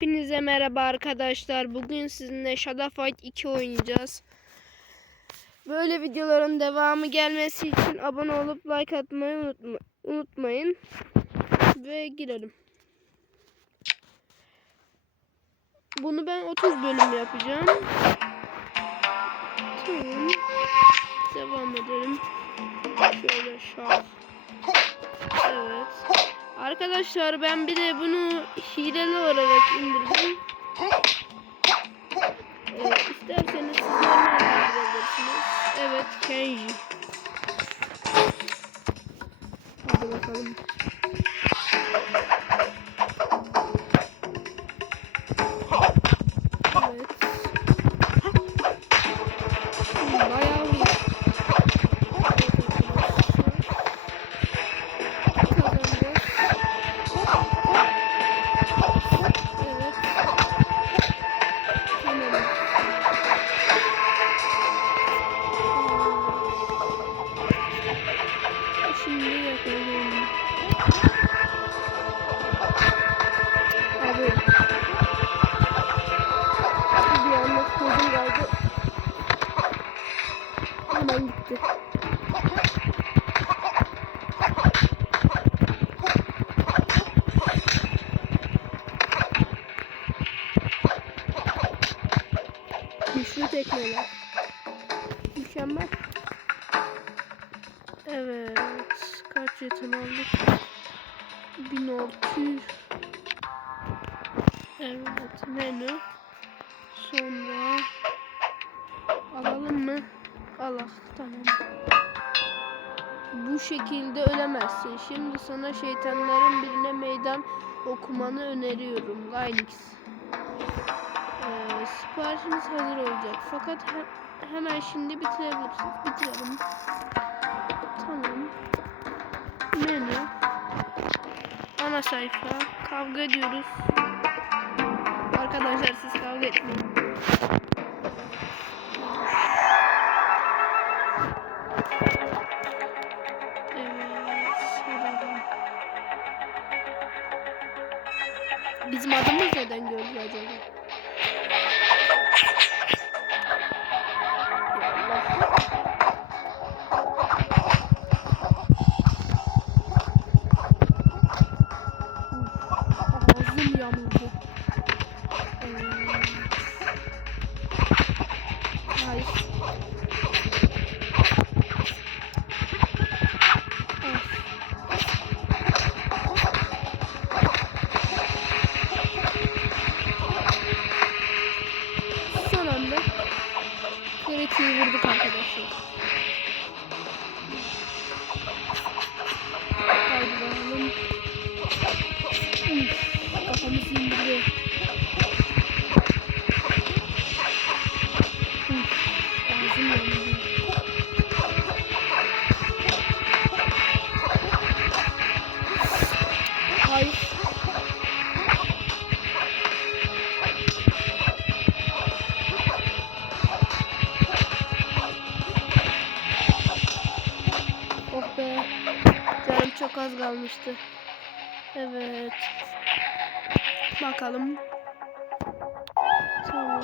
Hepinize merhaba arkadaşlar. Bugün sizinle Shadow Fight 2 oynayacağız. Böyle videoların devamı gelmesi için abone olup like atmayı unutma- unutmayın. Ve girelim. Bunu ben 30 bölüm yapacağım. Tamam. Devam edelim. Şöyle şah. Evet. Arkadaşlar ben bir de bunu hileli olarak indirdim. Ee, isterseniz siz normal indirebilirsiniz. Evet Kenji. Hadi bakalım. Evet. Bayağı Şimdi yapalım. Abi. Bir anda gözüm geldi. Hemen gitti. Güçlü tekneler. Mükemmel. Jeton aldık? 1600. Evet. Menü. Sonra alalım mı? Allah. Tamam. Bu şekilde ölemezsin. Şimdi sana şeytanların birine meydan okumanı öneriyorum. Linux. Ee, siparişiniz hazır olacak. Fakat he- hemen şimdi bitirebilirsiniz. Bitirelim. Ana sayfa. Kavga ediyoruz. Arkadaşlar siz kavga etmeyin. Bizim adımız neden görüyor acaba? Hayır. Kalmıştı. Evet. Bakalım. Tamam.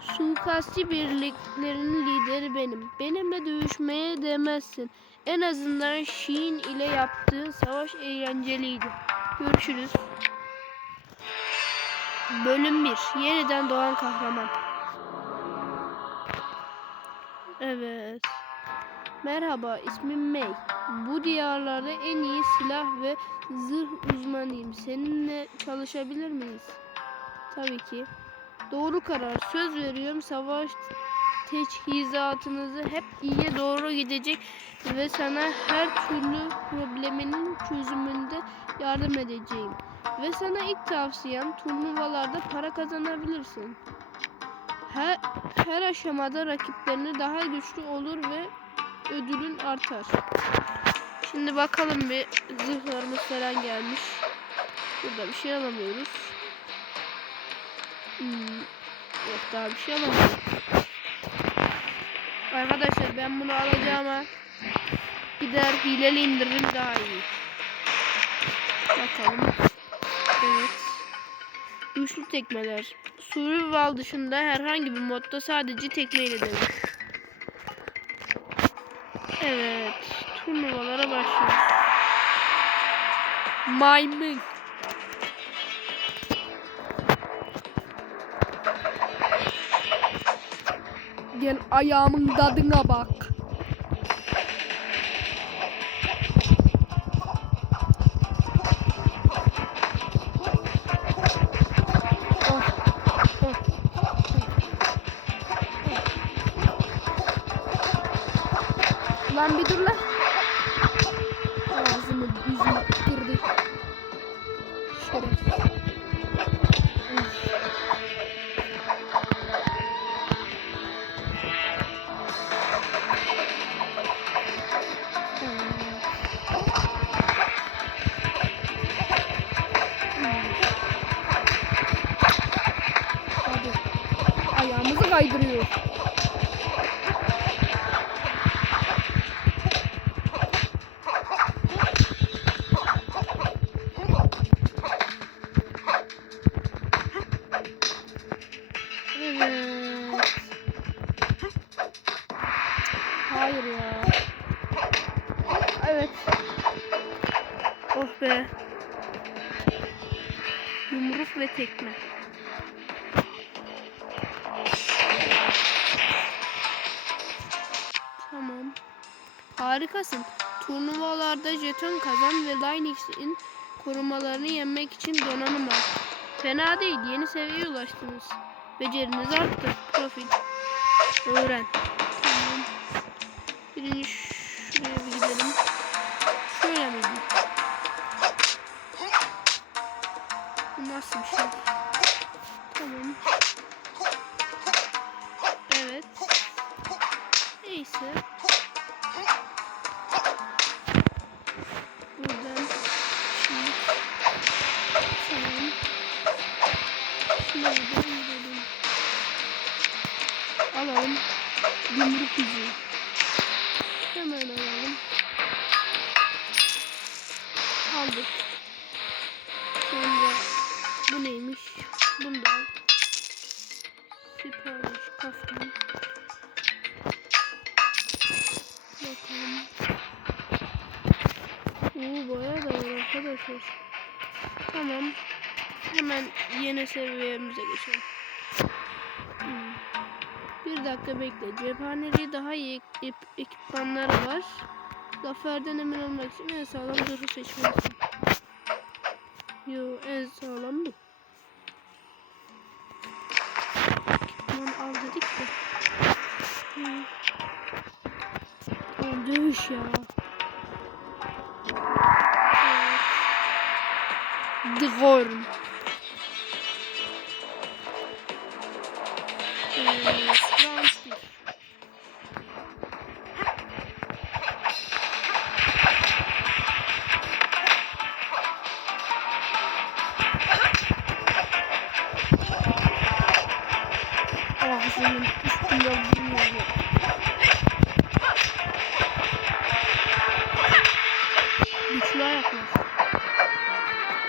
Suikastçı birliklerinin lideri benim. Benimle dövüşmeye değmezsin. En azından Shin ile yaptığın savaş eğlenceliydi. Görüşürüz. Bölüm 1. Yeniden doğan kahraman. Evet. Merhaba, ismim May. Bu diyarlarda en iyi silah ve zırh uzmanıyım. Seninle çalışabilir miyiz? Tabii ki. Doğru karar. Söz veriyorum savaş teçhizatınızı hep iyiye doğru gidecek ve sana her türlü probleminin çözümünde yardım edeceğim. Ve sana ilk tavsiyem turnuvalarda para kazanabilirsin. Her, her aşamada rakiplerini daha güçlü olur ve ödülün artar. Şimdi bakalım bir zırhlarımız falan gelmiş. Burada bir şey alamıyoruz. Hmm, yok. Daha bir şey alamadım. Arkadaşlar ben bunu alacağıma gider hileli indiririm daha iyi. Bakalım. Evet. Güçlü tekmeler. Survival dışında herhangi bir modda sadece tekmeyle denir. Evet. Turnuvalara başlıyoruz. Maymun. Gel ayağımın tadına bak. Şerefsiz. Of. Hadi. Ayağımızı kaydırıyor. Evet. Oh be. Yumruk ve tekme. Tamam. Harikasın. Turnuvalarda jeton kazan ve Linux'in korumalarını yenmek için donanım al. Fena değil. Yeni seviyeye ulaştınız. Beceriniz arttı. Profil. Öğren. Tamam. Birinci şuraya bir Şey? Tamam. Evet. Neyse. Buradan şimdi tamam. Şimdi buradan gidelim. Alalım. Yumruk yüzüğü. Hemen alalım. Aldık. Tamam. Hemen yeni seviyemize geçelim. Hmm. Bir dakika bekle. Cephaneliği daha iyi ek- ep- ekipmanları var. Zaferden emin olmak için en sağlam zırhı seçmelisin. Yo en sağlam bu. Ekipman al dedik de. Tamam dövüş ya. Evet. The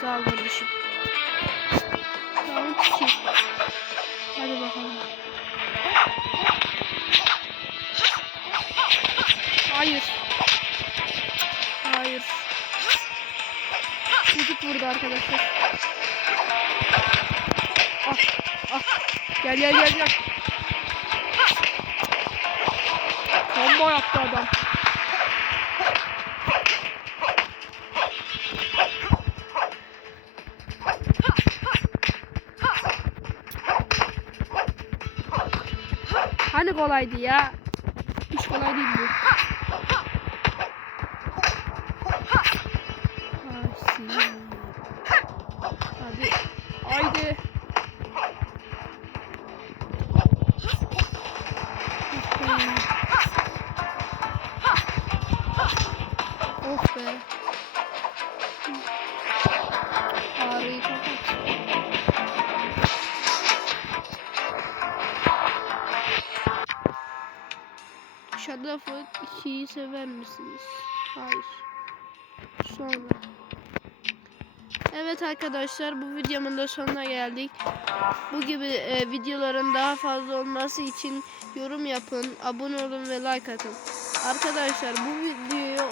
Sağ ol kardeşim. Tamam ki. Hadi bakalım. Hayır. Hayır. Çocuk vurdu arkadaşlar. Ah, ah. Gel gel gel gel. Combo yaptı adam. Kolaydı ya? 2'yi sever misiniz? Hayır. Sonra. Evet arkadaşlar bu videomun da sonuna geldik. Bu gibi e, videoların daha fazla olması için yorum yapın, abone olun ve like atın. Arkadaşlar bu videoyu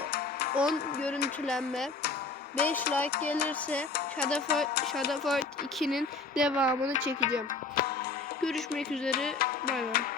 10 görüntülenme 5 like gelirse Shadowfight, Shadowfight 2'nin devamını çekeceğim. Görüşmek üzere. Bay bay.